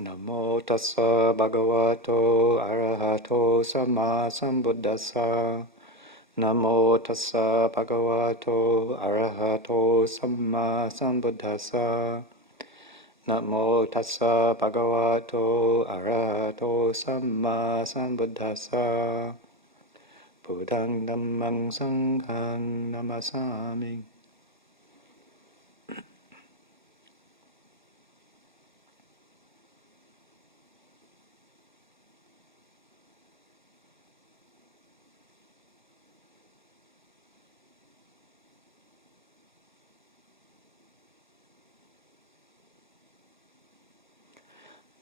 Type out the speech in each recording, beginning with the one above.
Namo tassa bhagavato arahato samma sambuddhassa. Namo tassa bhagavato arahato samma sambuddhassa. Namo tassa bhagavato arahato samma sambuddhassa. Buddhaṃ dhammāṃ saṅghāṃ namasāmi.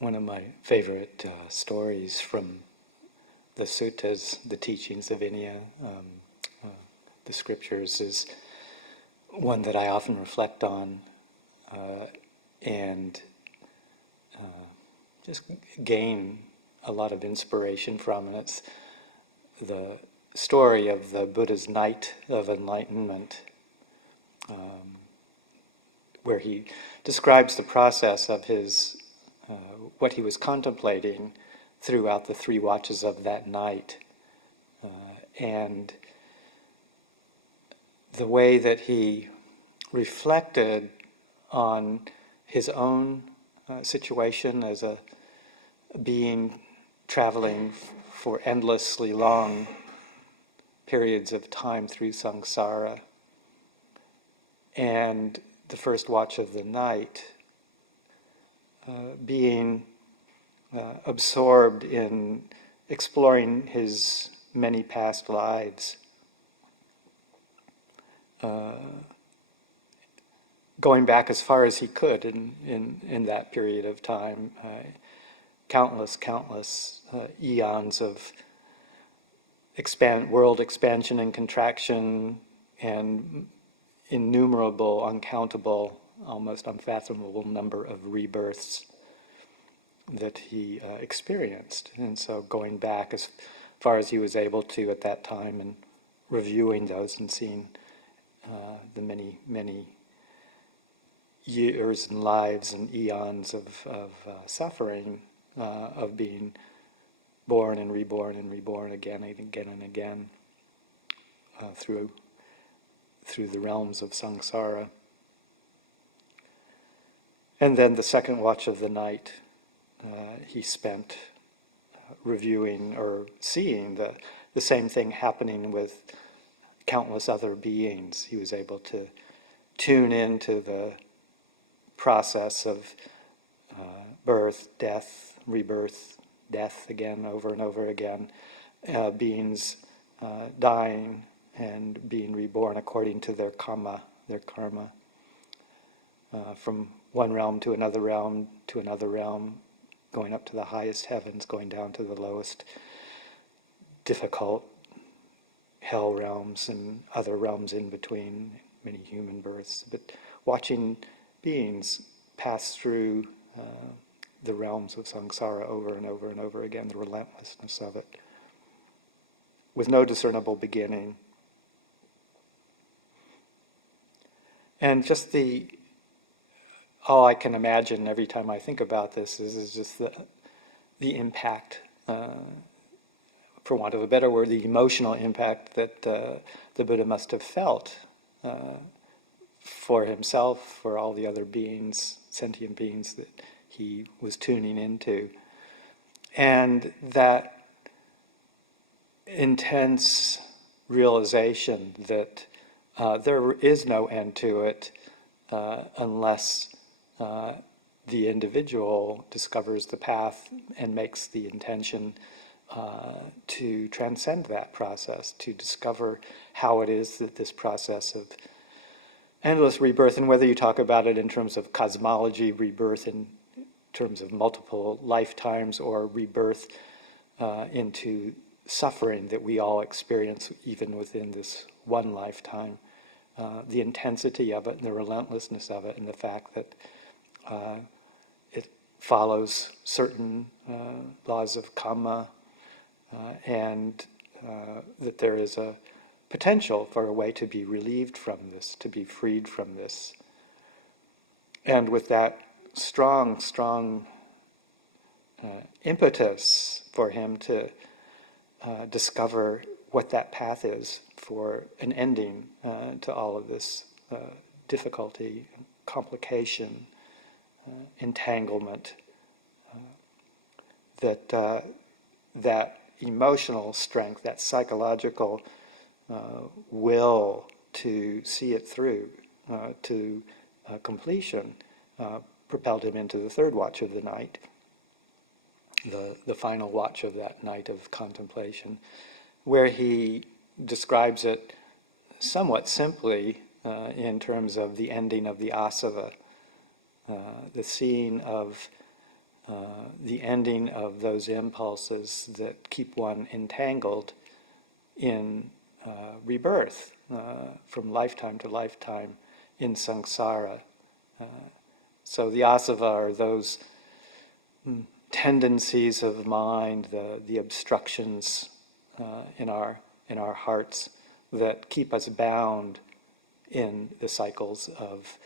One of my favorite stories from the suttas, the teachings of India, the scriptures, is one that I often reflect on and just gain a lot of inspiration from. And it's the story of the Buddha's night of enlightenment, where he describes the process of his what he was contemplating throughout the 3 watches of that night, and the way that he reflected on his own situation as a being traveling for endlessly long periods of time through samsara, and the first watch of the night being absorbed in exploring his many past lives, going back as far as he could in that period of time, countless eons of world expansion and contraction, and innumerable, uncountable, almost unfathomable number of rebirths that he experienced. And so going back as far as he was able to at that time and reviewing those and seeing the many years and lives and eons of suffering, of being born and reborn again and again and again through the realms of samsara. And then the second watch of the night, he spent reviewing or seeing the same thing happening with countless other beings. He was able to tune into the process of birth, death, rebirth, death again, over and over again, beings dying and being reborn according to their karma, from one realm to another realm, going up to the highest heavens, going down to the lowest, difficult hell realms and other realms in between, many human births. But watching beings pass through the realms of samsara over and over and over again, the relentlessness of it, with no discernible beginning. And just all I can imagine every time I think about this is just the impact, for want of a better word, the emotional impact that the Buddha must have felt for himself, for all the other beings, sentient beings that he was tuning into. And that intense realization that there is no end to it unless the individual discovers the path and makes the intention to transcend that process, to discover how it is that this process of endless rebirth, and whether you talk about it in terms of cosmology, rebirth in terms of multiple lifetimes, or rebirth into suffering that we all experience even within this one lifetime, the intensity of it and the relentlessness of it, and the fact that it follows certain laws of karma, and that there is a potential for a way to be relieved from this, to be freed from this. And with that strong impetus for him to discover what that path is for an ending to all of this difficulty, complication, entanglement, that emotional strength, that psychological will to see it through to completion propelled him into the third watch of the night, the final watch of that night of contemplation, where he describes it somewhat simply in terms of the ending of the asava, the seeing of the ending of those impulses that keep one entangled in rebirth from lifetime to lifetime in samsara. So the asava are those tendencies of mind, the obstructions in our hearts that keep us bound in the cycles of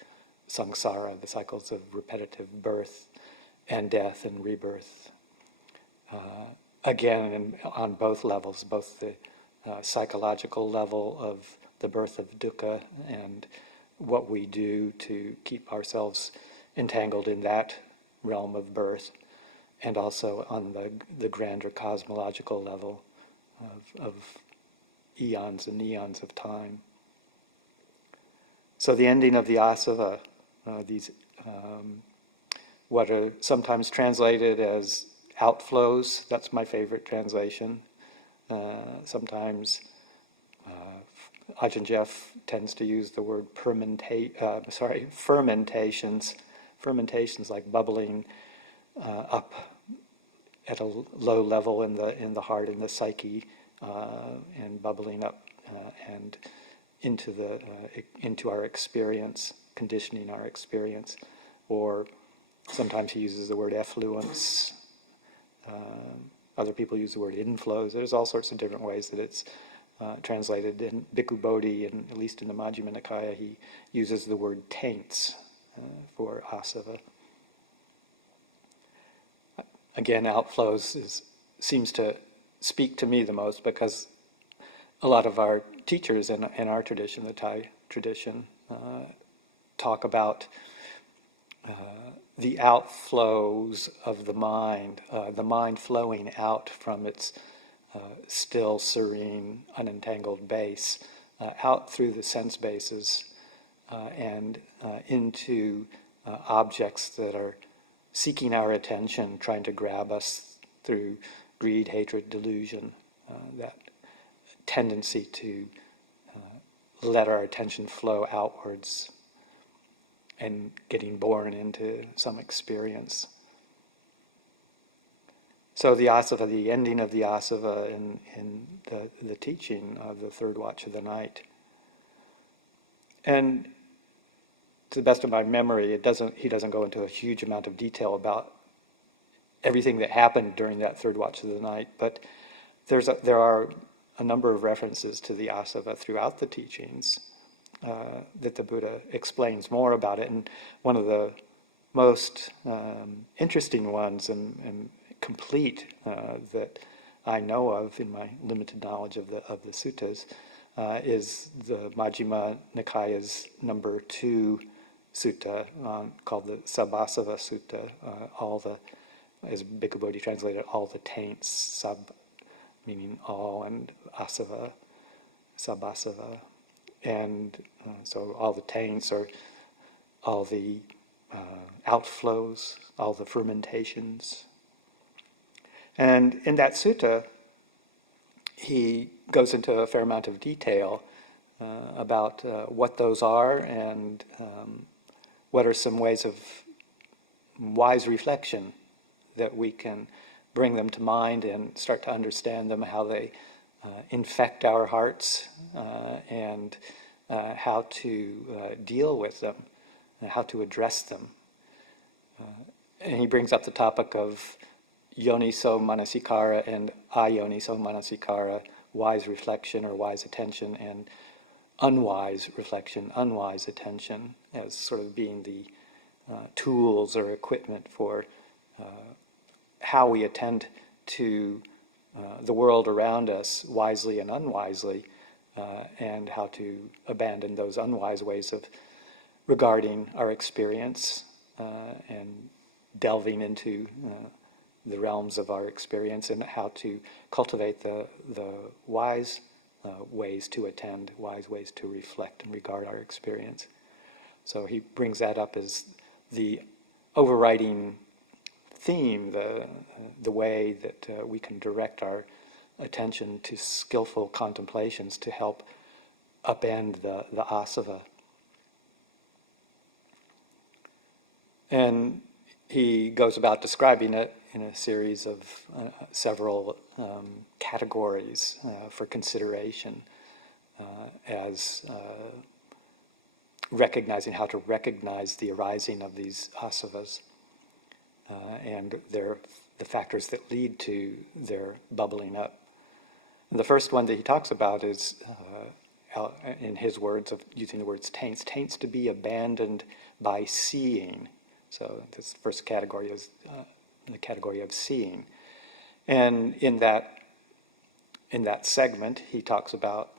samsara, the cycles of repetitive birth and death and rebirth. Again, on both levels, both the psychological level of the birth of dukkha and what we do to keep ourselves entangled in that realm of birth, and also on the grander cosmological level of eons and eons of time. So the ending of the asava, these what are sometimes translated as outflows, that's my favorite translation. Sometimes Ajahn Jeff tends to use the word fermentations. Fermentations like bubbling up at a low level in the heart, in the psyche, and bubbling up and into our experience, conditioning our experience. Or sometimes he uses the word effluence. Other people use the word inflows. There's all sorts of different ways that it's translated. In Bhikkhu Bodhi, and at least in the Majjhima Nikaya, he uses the word taints for asava. Again, outflows seems to speak to me the most, because a lot of our teachers in our tradition, the Thai tradition, talk about the outflows of the mind flowing out from its still, serene, unentangled base, out through the sense bases and into objects that are seeking our attention, trying to grab us through greed, hatred, delusion, that tendency to let our attention flow outwards and getting born into some experience. So the asava, the ending of the asava in the teaching of the third watch of the night. And to the best of my memory, he doesn't go into a huge amount of detail about everything that happened during that third watch of the night, but there are a number of references to the asava throughout the teachings that the Buddha explains more about it. And one of the most interesting ones and complete that I know of in my limited knowledge of the suttas is the Majjhima Nikaya's number 2 sutta called the Sabbasava Sutta. As Bhikkhu Bodhi translated, all the taints, sab meaning all, and asava, sabbasava. And so all the taints are all the outflows, all the fermentations. And in that sutta, he goes into a fair amount of detail about what those are and what are some ways of wise reflection that we can bring them to mind and start to understand them, how they infect our hearts, and how to deal with them, and how to address them. And he brings up the topic of yoniso manasikara and ayoniso manasikara, wise reflection or wise attention, and unwise reflection, unwise attention, as sort of being the tools or equipment for how we attend to the world around us wisely and unwisely, and how to abandon those unwise ways of regarding our experience and delving into the realms of our experience, and how to cultivate the wise ways to attend, wise ways to reflect and regard our experience. So he brings that up as the overriding theme, the way that we can direct our attention to skillful contemplations to help upend the asava. And he goes about describing it in a series of several categories for consideration, as recognizing how to recognize the arising of these asavas and the factors that lead to their bubbling up. And the first one that he talks about is, in his words, of using the words taints to be abandoned by seeing. So this first category is the category of seeing. And in that segment, he talks about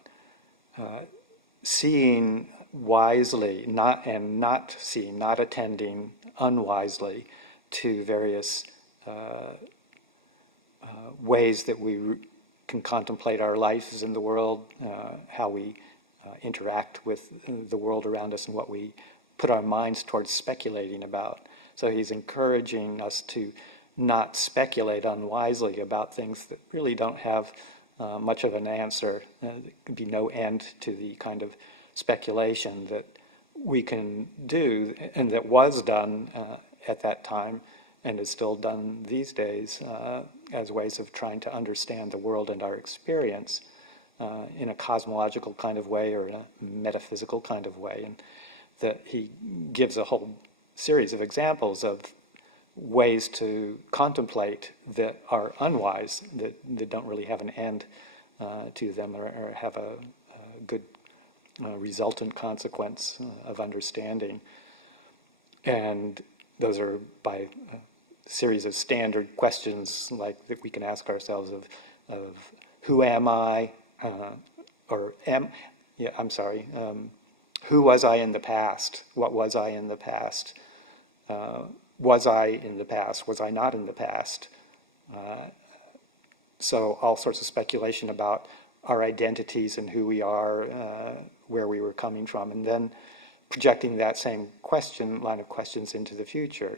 seeing wisely, not attending unwisely to various ways that we can contemplate our lives in the world, how we interact with the world around us, and what we put our minds towards speculating about. So he's encouraging us to not speculate unwisely about things that really don't have much of an answer. There could be no end to the kind of speculation that we can do, and that was done at that time and is still done these days as ways of trying to understand the world and our experience in a cosmological kind of way or in a metaphysical kind of way. And that he gives a whole series of examples of ways to contemplate that are unwise, that don't really have an end to them or have a good resultant consequence of understanding. And those are by a series of standard questions like that we can ask ourselves of who am I, who was I in the past? What was I in the past? Was I in the past? Was I not in the past? So all sorts of speculation about our identities and who we are, where we were coming from, and then projecting that same line of questions into the future.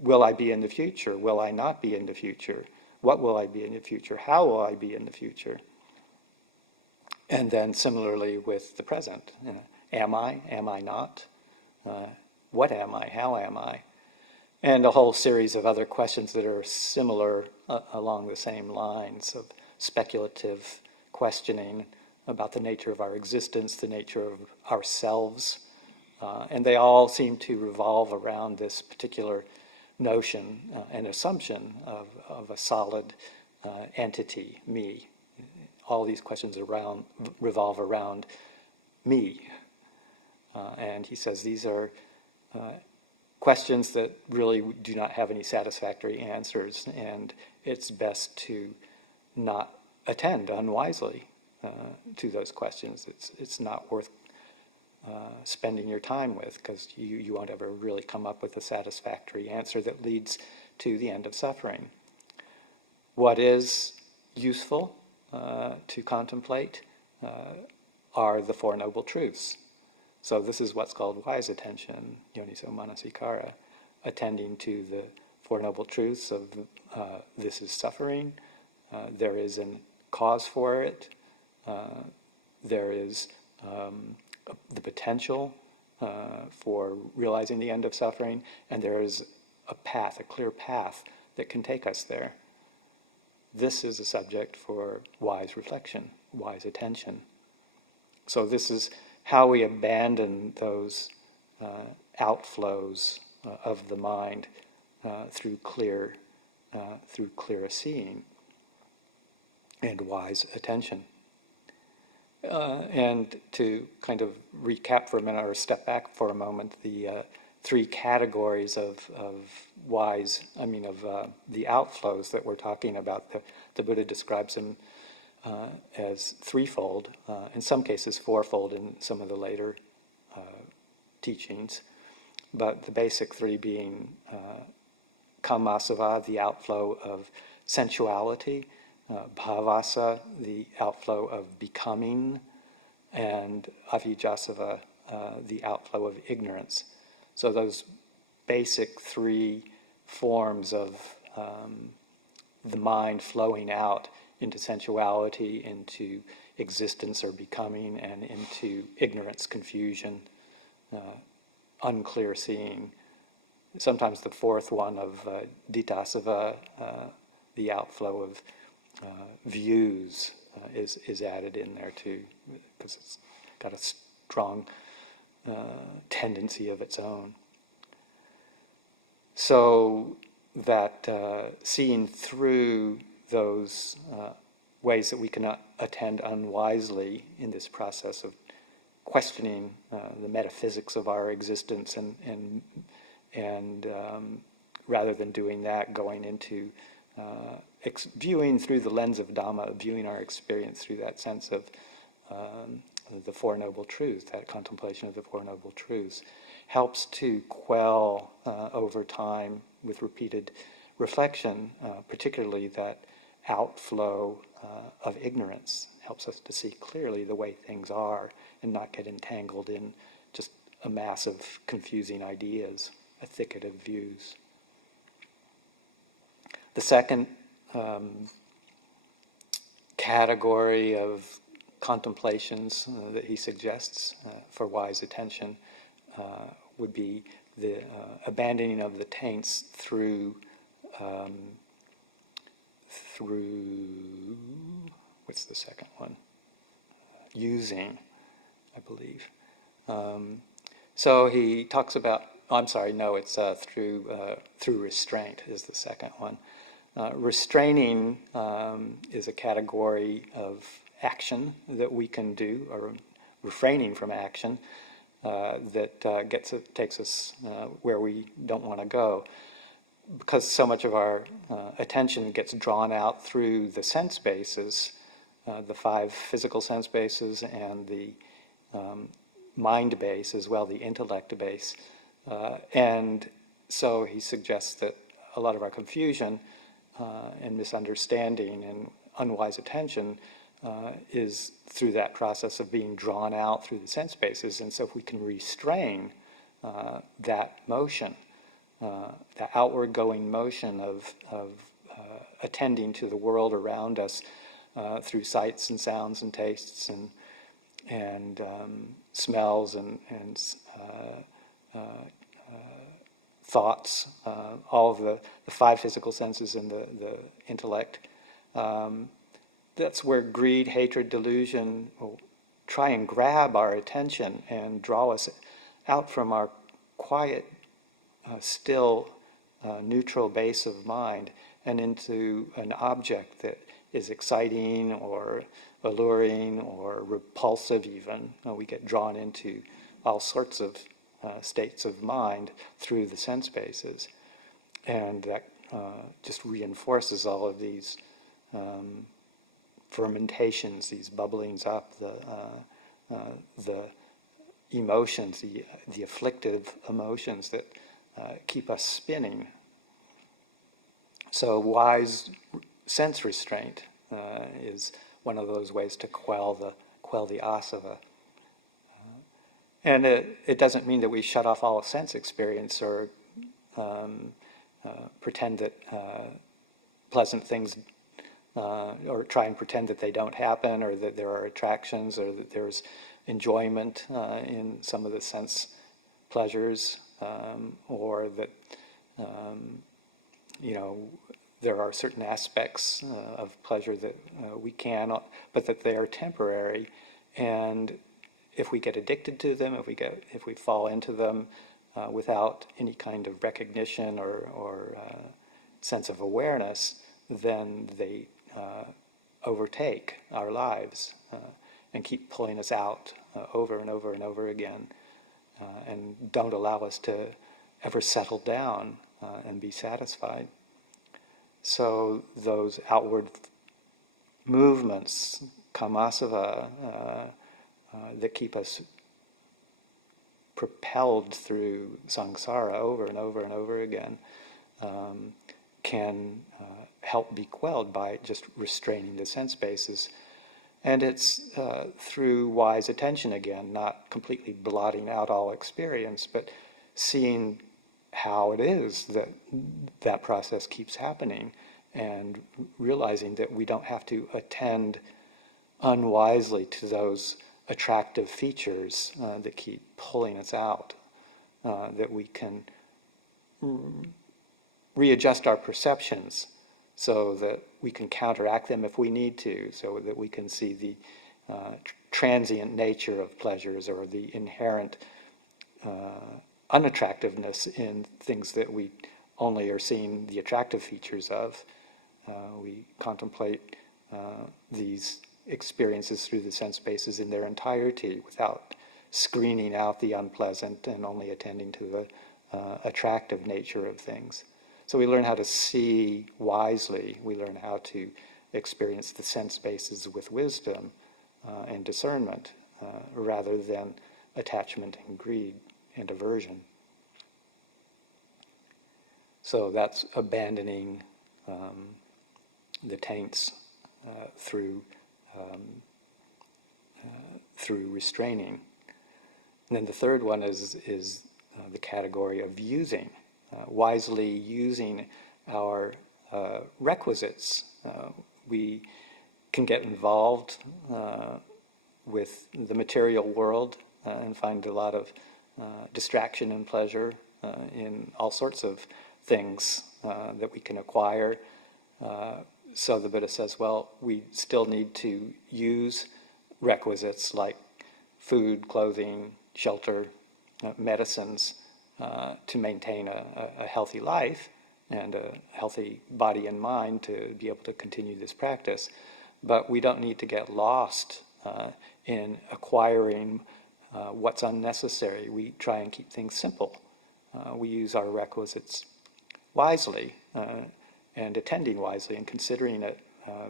Will I be in the future? Will I not be in the future? What will I be in the future? How will I be in the future? And then similarly with the present. Am I? Am I not? What am I? How am I? And a whole series of other questions that are similar along the same lines of speculative questioning about the nature of our existence, the nature of ourselves. And they all seem to revolve around this particular notion and assumption of a solid entity, me. All these questions revolve around me. And he says these are questions that really do not have any satisfactory answers, and it's best to not attend unwisely to those questions. It's not worth spending your time with, because you won't ever really come up with a satisfactory answer that leads to the end of suffering. What is useful to contemplate are the Four Noble Truths. So this is what's called wise attention, yoniso manasikara, attending to the Four Noble Truths of this is suffering, there is a cause for it, there is the potential for realizing the end of suffering, and there is a path, a clear path that can take us there. This is a subject for wise reflection, wise attention. So this is how we abandon those outflows of the mind through clear seeing and wise attention. And to kind of recap for a minute, or step back for a moment, the three categories of the outflows that we're talking about. The Buddha describes them as threefold, in some cases fourfold in some of the later teachings, but the basic three being kammasava, the outflow of sensuality, bhavasa, the outflow of becoming, and avijjasava, the outflow of ignorance. So those basic three forms of the mind flowing out into sensuality, into existence or becoming, and into ignorance, confusion, unclear seeing. Sometimes the fourth one of ditthasava, the outflow of views, is added in there too, because it's got a strong tendency of its own. So that seeing through those ways that we cannot attend unwisely in this process of questioning the metaphysics of our existence, and rather than doing that, going into viewing through the lens of Dhamma, viewing our experience through that sense of the Four Noble Truths, that contemplation of the Four Noble Truths, helps to quell over time with repeated reflection, particularly that outflow of ignorance. Helps us to see clearly the way things are and not get entangled in just a mass of confusing ideas, a thicket of views. The second category of contemplations that he suggests for wise attention would be the abandoning of the taints through what's the second one? Using, I believe. So he talks about. Through restraint is the second one. Restraining is a category of action that we can do, or refraining from action that takes us where we don't want to go. Because so much of our attention gets drawn out through the sense bases, the five physical sense bases and the mind base as well, the intellect base. And so he suggests that a lot of our confusion and misunderstanding and unwise attention is through that process of being drawn out through the sense bases. And so if we can restrain that motion, the outward going motion of attending to the world around us through sights and sounds and tastes and smells and thoughts, all of the five physical senses and the intellect. That's where greed, hatred, delusion will try and grab our attention and draw us out from our quiet, still, neutral base of mind and into an object that is exciting or alluring or repulsive even. We get drawn into all sorts of states of mind through the sense bases. And that just reinforces all of these fermentations, these bubblings up, the emotions, the afflictive emotions that keep us spinning. So wise sense restraint is one of those ways to quell the asava. And it doesn't mean that we shut off all sense experience or pretend that pleasant things, or try and pretend that they don't happen, or that there are attractions, or that there's enjoyment in some of the sense pleasures, or that there are certain aspects of pleasure that we can, but that they are temporary. And if we get addicted to them, if we fall into them without any kind of recognition or sense of awareness, then they overtake our lives and keep pulling us out over and over and over again, and don't allow us to ever settle down and be satisfied. So those outward movements, kamasava, that keep us propelled through samsara over and over and over again, can help be quelled by just restraining the sense bases. And it's through wise attention again, not completely blotting out all experience, but seeing how it is that that process keeps happening, and realizing that we don't have to attend unwisely to those attractive features that keep pulling us out, that we can readjust our perceptions so that we can counteract them if we need to, so that we can see the transient nature of pleasures, or the inherent unattractiveness in things that we only are seeing the attractive features of. We contemplate these experiences through the sense bases in their entirety without screening out the unpleasant and only attending to the attractive nature of things. So we learn how to see wisely. We learn how to experience the sense bases with wisdom and discernment, rather than attachment and greed and aversion. So that's abandoning the taints through restraining. And then the third one is the category of using, wisely using our requisites. We can get involved with the material world and find a lot of distraction and pleasure in all sorts of things that we can acquire. So the Buddha says, well, we still need to use requisites like food, clothing, shelter, medicines, to maintain a healthy life and a healthy body and mind to be able to continue this practice. But we don't need to get lost in acquiring what's unnecessary. We try and keep things simple. We use our requisites wisely, and attending wisely, and considering it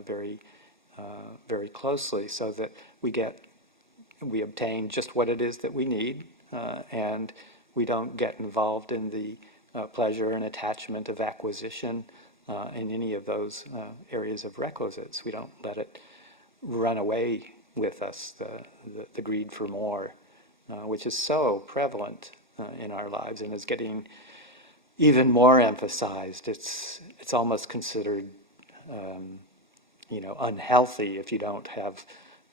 very closely, so that we obtain just what it is that we need, and we don't get involved in the pleasure and attachment of acquisition in any of those areas of requisites. We don't let it run away with us, the greed for more, which is so prevalent in our lives and is getting even more emphasized. It's almost considered unhealthy if you don't have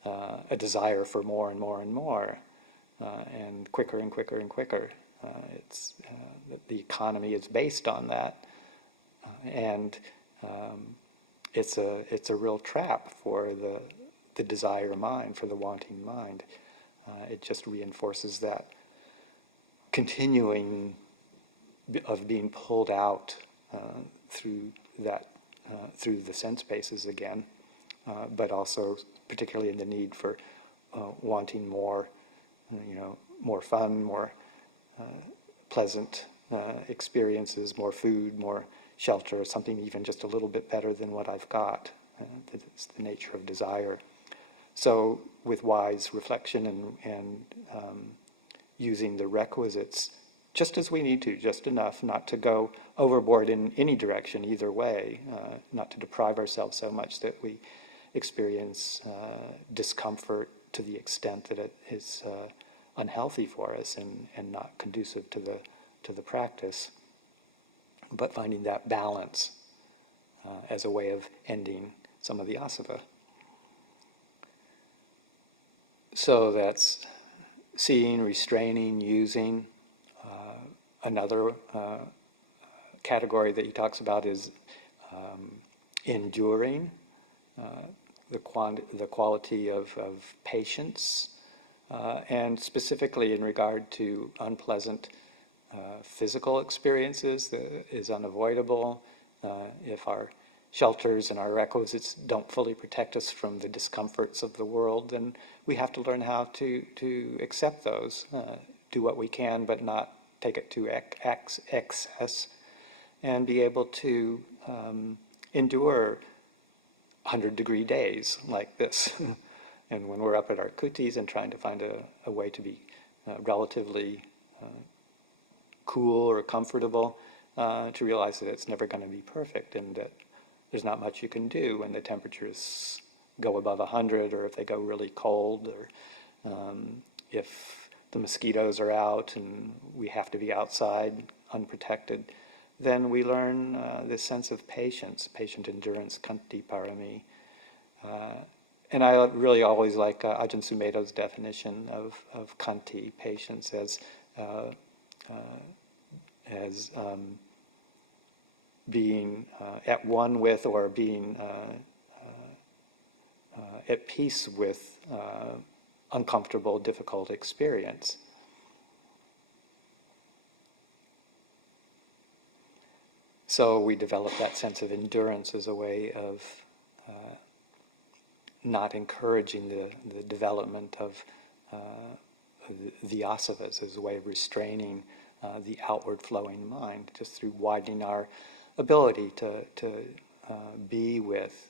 a desire for more and more and more, and quicker and quicker and quicker. The economy is based on that, and it's a real trap for the desire mind, for the wanting mind. It just reinforces that continuing of being pulled out through the sense bases again, but also particularly in the need for wanting more, more fun, more pleasant experiences, more food, more shelter, something even just a little bit better than what I've got. It's the nature of desire. So with wise reflection and using the requisites just as we need to, just enough, not to go overboard in any direction either way, not to deprive ourselves so much that we experience discomfort to the extent that it is unhealthy for us and not conducive to the practice. but finding that balance as a way of ending some of the asava. So that's seeing, restraining, using. Another category that he talks about is enduring, the quality of patience, and specifically in regard to unpleasant physical experiences that is unavoidable. If our shelters and our requisites don't fully protect us from the discomforts of the world, then we have to learn how to accept those, do what we can, but not take it to excess, and be able to endure 100-degree days like this. And when we're up at our kutis and trying to find a way to be relatively cool or comfortable, to realize that it's never going to be perfect and that there's not much you can do when the temperatures go above 100, or if they go really cold, or if the mosquitoes are out and we have to be outside unprotected. Then we learn this sense of patience, patient endurance, kanti parami. And I really always like Ajahn Sumedho's definition of kanti, patience, as being at one with, or being at peace with uncomfortable, difficult experience. So we develop that sense of endurance as a way of not encouraging the development of the asavas, as a way of restraining the outward flowing mind, just through widening our ability to be with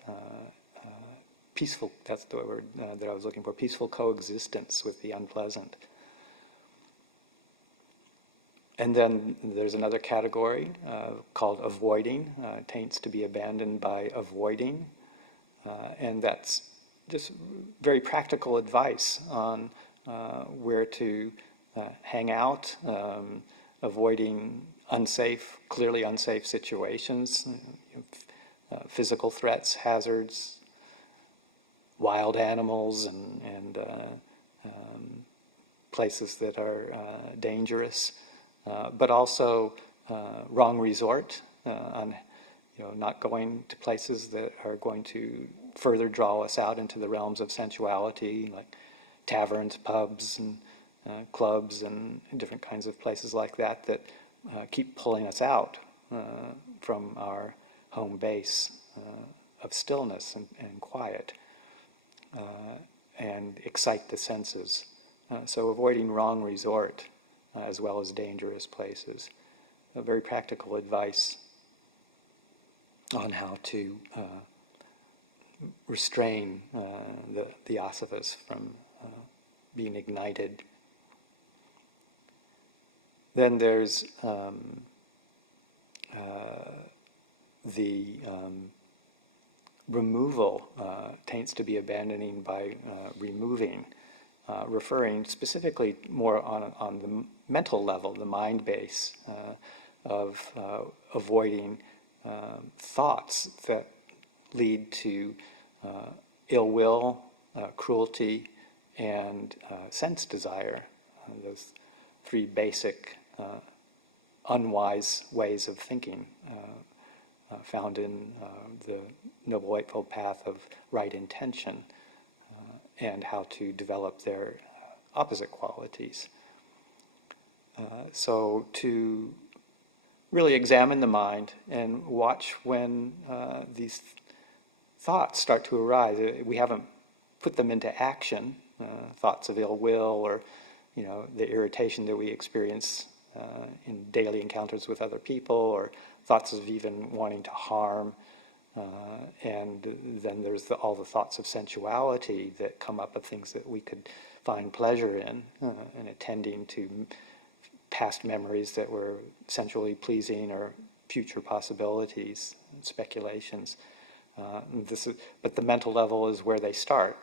peaceful, that's the word that I was looking for, peaceful coexistence with the unpleasant. And then there's another category called avoiding, taints to be abandoned by avoiding. And that's just very practical advice on where to hang out, avoiding clearly unsafe situations, physical threats, hazards, wild animals, and places that are dangerous. But also wrong resort, on not going to places that are going to further draw us out into the realms of sensuality, like taverns, pubs, and clubs, and different kinds of places like that keep pulling us out from our home base of stillness and quiet, and excite the senses. So avoiding wrong resort, as well as dangerous places. Very practical advice on how to restrain the asavas from being ignited. Then there's the removal, taints to be abandoning by removing, referring specifically more on the mental level, the mind base, of avoiding thoughts that lead to ill will, cruelty, and sense desire. Those three basic unwise ways of thinking found in the Noble Eightfold Path of right intention, and how to develop their opposite qualities. So to really examine the mind and watch when these thoughts start to arise. We haven't put them into action, thoughts of ill will, or the irritation that we experience in daily encounters with other people, or thoughts of even wanting to harm. And then there's all the thoughts of sensuality that come up, of things that we could find pleasure in, and attending to past memories that were sensually pleasing, or future possibilities, and speculations. But the mental level is where they start,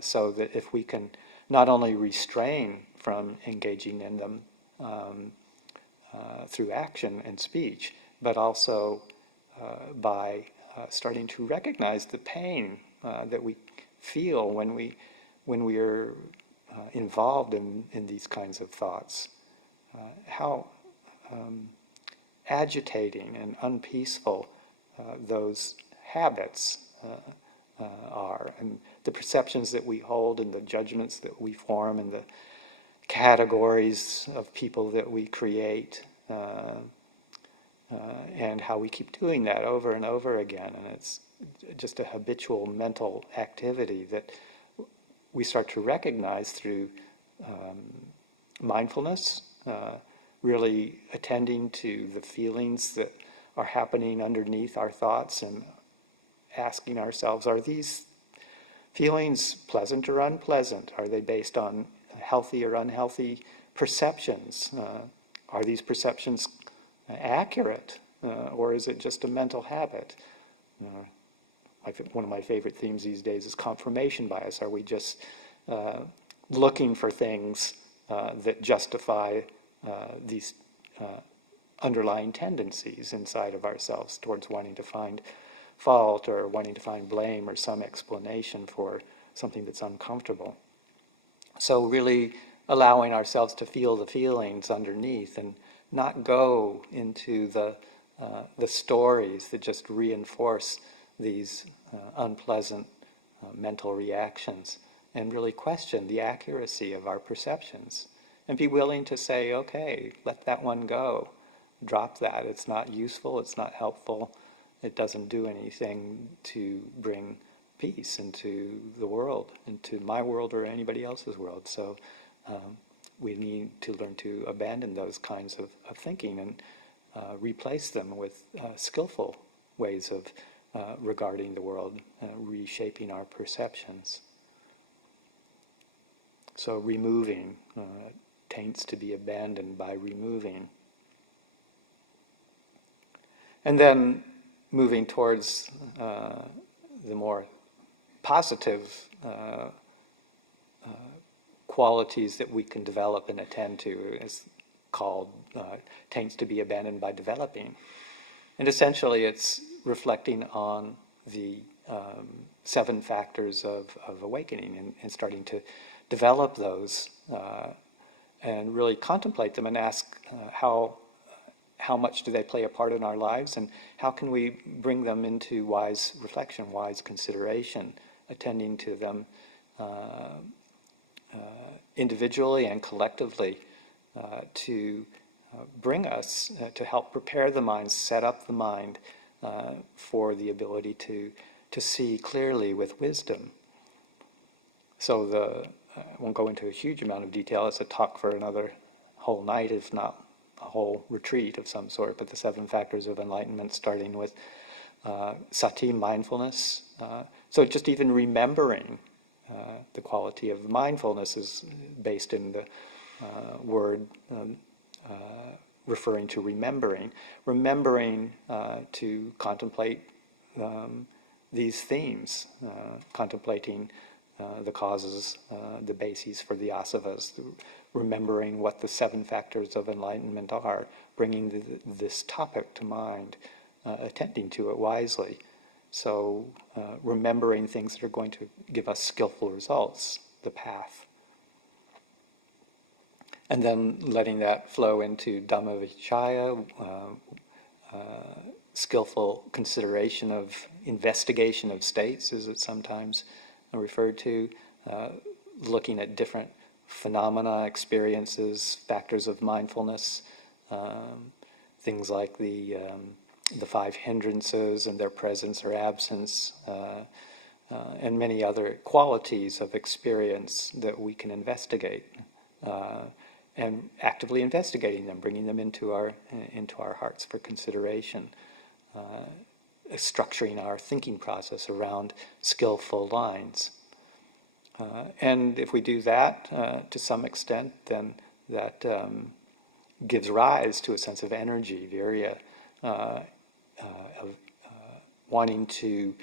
so that if we can not only restrain from engaging in them through action and speech, but also by starting to recognize the pain that we feel when we are involved in these kinds of thoughts. How agitating and unpeaceful those habits are, and the perceptions that we hold, and the judgments that we form, and the categories of people that we create, and how we keep doing that over and over again. And it's just a habitual mental activity that we start to recognize through mindfulness, really attending to the feelings that are happening underneath our thoughts, and asking ourselves, are these feelings pleasant or unpleasant? Are they based on healthy or unhealthy perceptions? Are these perceptions accurate, or is it just a mental habit? One of my favorite themes these days is confirmation bias. Are we just looking for things that justify these underlying tendencies inside of ourselves towards wanting to find fault, or wanting to find blame, or some explanation for something that's uncomfortable? So really allowing ourselves to feel the feelings underneath, and not go into the stories that just reinforce these unpleasant mental reactions, and really question the accuracy of our perceptions, and be willing to say, okay, let that one go, drop that, it's not useful, it's not helpful, it doesn't do anything to bring peace into the world, into my world or anybody else's world. So we need to learn to abandon those kinds of thinking, and replace them with skillful ways of regarding the world, reshaping our perceptions. So removing, taints to be abandoned by removing. And then moving towards the more positive qualities that we can develop and attend to, is called taints to be abandoned by developing. And essentially it's reflecting on the 7 factors of awakening, and starting to develop those, and really contemplate them, and ask how much do they play a part in our lives, and how can we bring them into wise reflection, wise consideration, attending to them individually and collectively, to bring us, to help prepare the mind, set up the mind for the ability to see clearly with wisdom. So I won't go into a huge amount of detail. It's a talk for another whole night, if not a whole retreat of some sort. But the 7 factors of enlightenment, starting with sati, mindfulness. So just even remembering, the quality of mindfulness is based in the word referring to remembering. Remembering to contemplate these themes, contemplating the causes, the bases for the asavas, remembering what the 7 factors of enlightenment are, bringing this topic to mind, attending to it wisely. So remembering things that are going to give us skillful results, the path. And then letting that flow into Dhamma Vichaya, skillful consideration of investigation of states, as it's sometimes referred to, looking at different phenomena, experiences, factors of mindfulness, things like the 5 hindrances and their presence or absence, and many other qualities of experience that we can investigate, and actively investigating them, bringing them into our hearts for consideration, structuring our thinking process around skillful lines. And if we do that to some extent, then that gives rise to a sense of energy, virya, of wanting to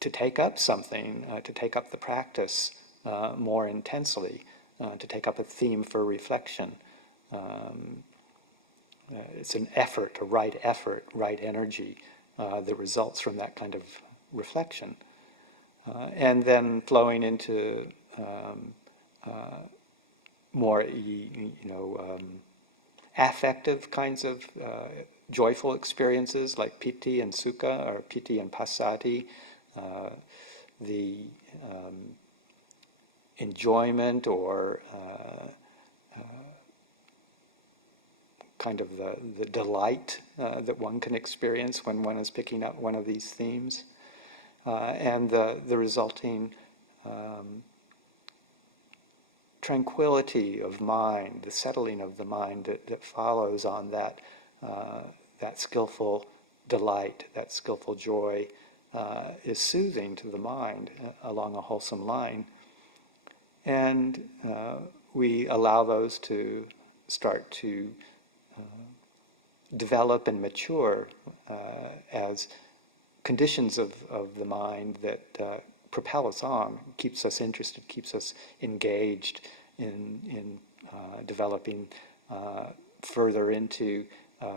take up something, to take up the practice more intensely, to take up a theme for reflection, it's an effort, a right effort, right energy that results from that kind of reflection. And then flowing into more, affective kinds of joyful experiences like piti and sukha, or piti and passaddhi, the enjoyment or kind of the delight that one can experience when one is picking up one of these themes, and the resulting tranquility of mind, the settling of the mind that follows on that skillful delight, that skillful joy, is soothing to the mind along a wholesome line. And we allow those to start to develop and mature as conditions of the mind that propel us on, keeps us interested, keeps us engaged in developing further into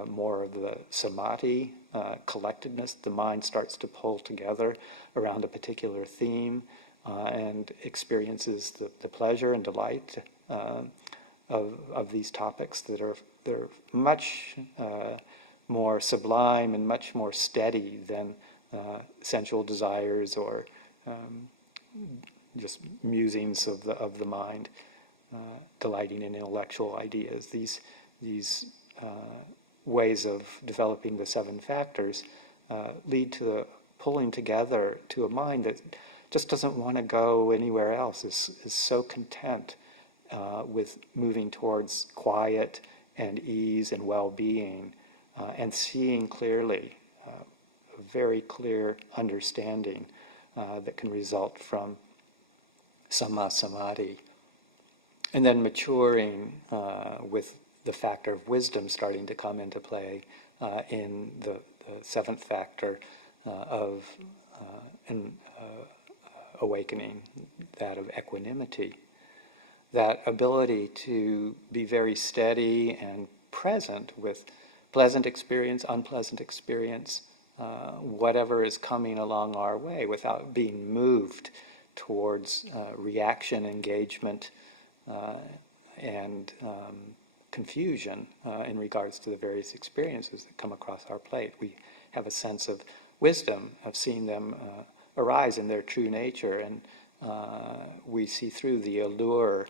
more of the samadhi, collectedness. The mind starts to pull together around a particular theme and experiences the pleasure and delight of these topics that are they're much more sublime and much more steady than sensual desires or just musings of the mind, delighting in intellectual ideas. These ways of developing the seven factors lead to the pulling together to a mind that just doesn't want to go anywhere else, is so content with moving towards quiet and ease and well-being, and seeing clearly, a very clear understanding that can result from samma samadhi. And then maturing with the factor of wisdom starting to come into play in the seventh factor of awakening, that of equanimity. That ability to be very steady and present with pleasant experience, unpleasant experience, whatever is coming along our way, without being moved towards reaction, engagement, and confusion in regards to the various experiences that come across our plate. We have a sense of wisdom, of seeing them arise in their true nature, and we see through the allure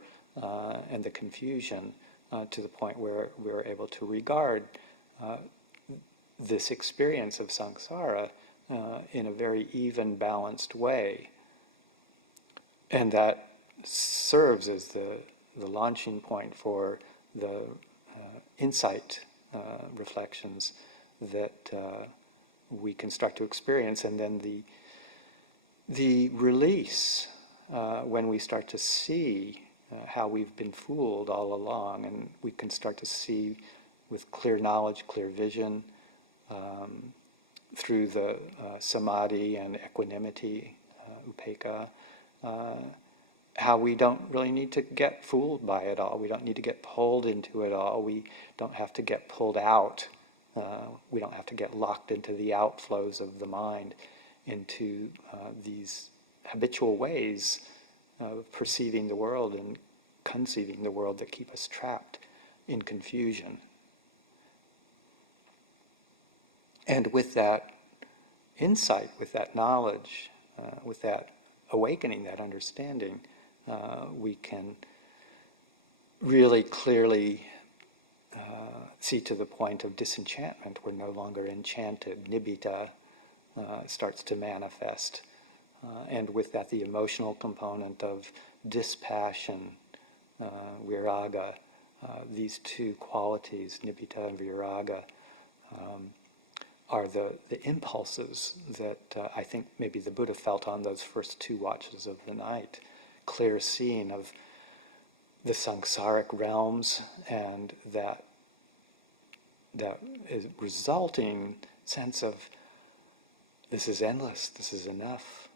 and the confusion to the point where we're able to regard this experience of samsara in a very even, balanced way. And that serves as the launching point for the insight reflections that we can start to experience, and then the release when we start to see how we've been fooled all along, and we can start to see with clear knowledge, clear vision, through the samadhi and equanimity, upekkha, how we don't really need to get fooled by it all. We don't need to get pulled into it all. We don't have to get pulled out. We don't have to get locked into the outflows of the mind, into these habitual ways of perceiving the world and conceiving the world that keep us trapped in confusion. And with that insight, with that knowledge, with that awakening, that understanding, we can really clearly see to the point of disenchantment. We're no longer enchanted. Nibbita starts to manifest. And with that, the emotional component of dispassion, viraga, these two qualities, nibbita and viraga, are the impulses that I think maybe the Buddha felt on those first two watches of the night. Clear seeing of the samsaric realms, and that is resulting sense of this is endless, this is enough.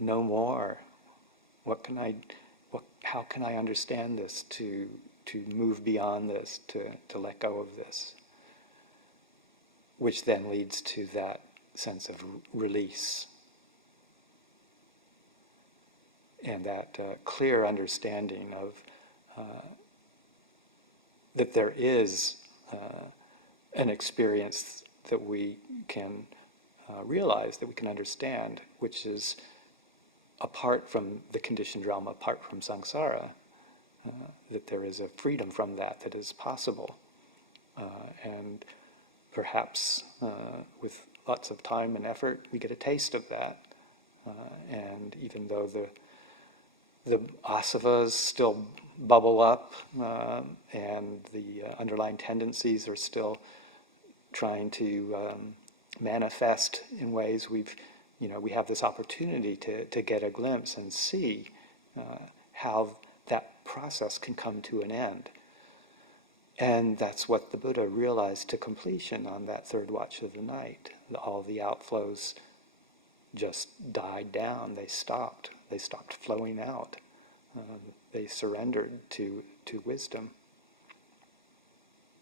No more. How can I understand this to move beyond this, to let go of this, which then leads to that sense of release and that clear understanding of that there is an experience that we can realize, that we can understand, which is apart from the conditioned realm, apart from samsara, that there is a freedom from that is possible. And perhaps with lots of time and effort, we get a taste of that. And even though the asavas still bubble up and the underlying tendencies are still trying to manifest in ways we have this opportunity to get a glimpse and see how that process can come to an end. And that's what the Buddha realized to completion on that third watch of the night. All the outflows just died down. They stopped flowing out. They surrendered to wisdom.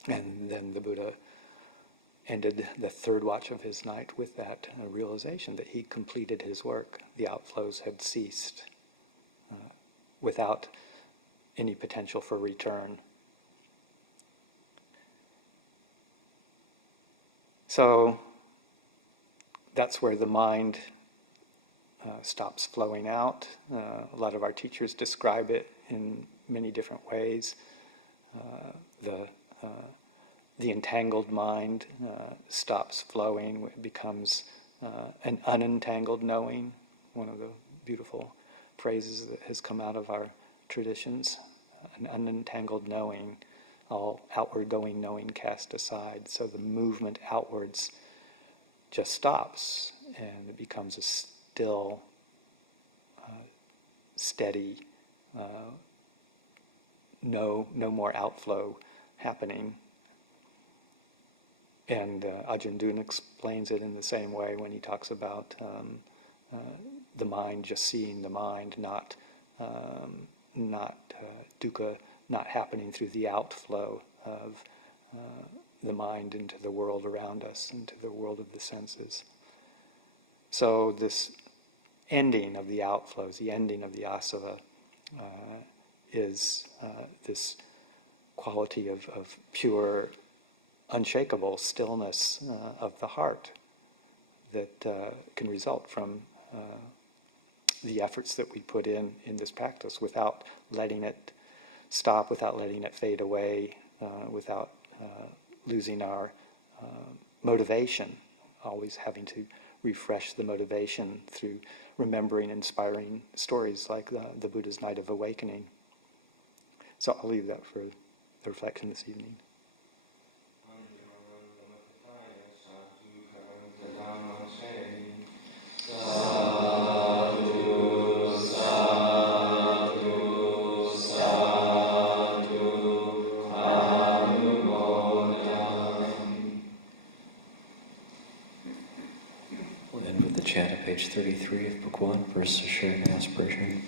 And then the Buddha ended the third watch of his night with that realization that he completed his work. The outflows had ceased without any potential for return. So that's where the mind stops flowing out. A lot of our teachers describe it in many different ways. The entangled mind stops flowing. It becomes an unentangled knowing, one of the beautiful phrases that has come out of our traditions. An unentangled knowing, all outward-going knowing cast aside. So the movement outwards just stops, and it becomes a still, steady, no more outflow happening. And Ajahn Dun explains it in the same way when he talks about the mind just seeing the mind, not dukkha, not happening through the outflow of the mind into the world around us, into the world of the senses. So this ending of the outflows, the ending of the asava, is this quality of pure, unshakable stillness of the heart that can result from the efforts that we put in this practice without letting it stop, without letting it fade away, without losing our motivation, always having to refresh the motivation through remembering inspiring stories like the Buddha's Night of Awakening. So I'll leave that for the reflection this evening. We'll end with the chant at page 33 of Book 1, Verses of Sharing and Aspiration.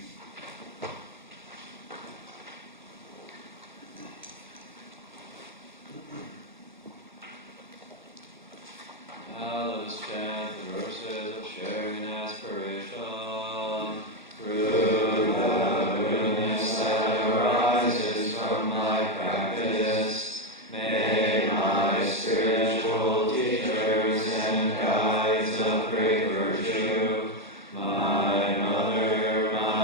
My mother, my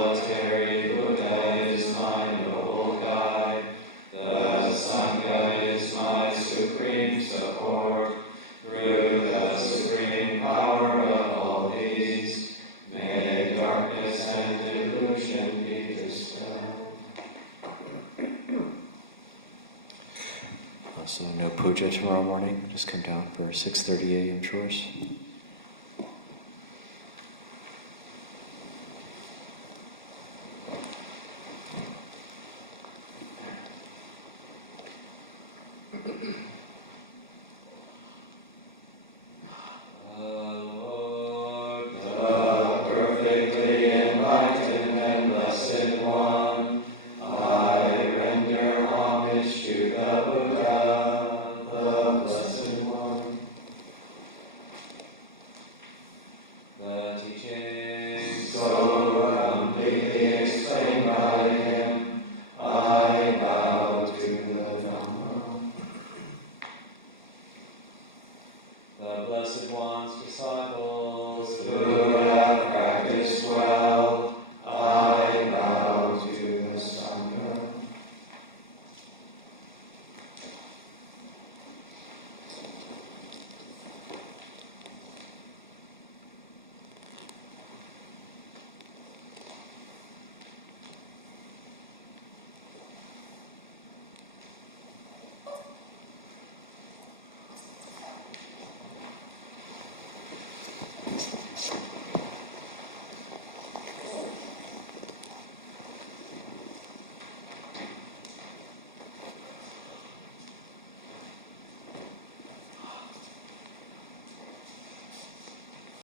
solitary Buddha is my noble guide. The Sangha is my supreme support. Through the supreme power of all these, may darkness and delusion be dispelled. So no puja tomorrow morning. Just come down for 6:30 a.m. chores.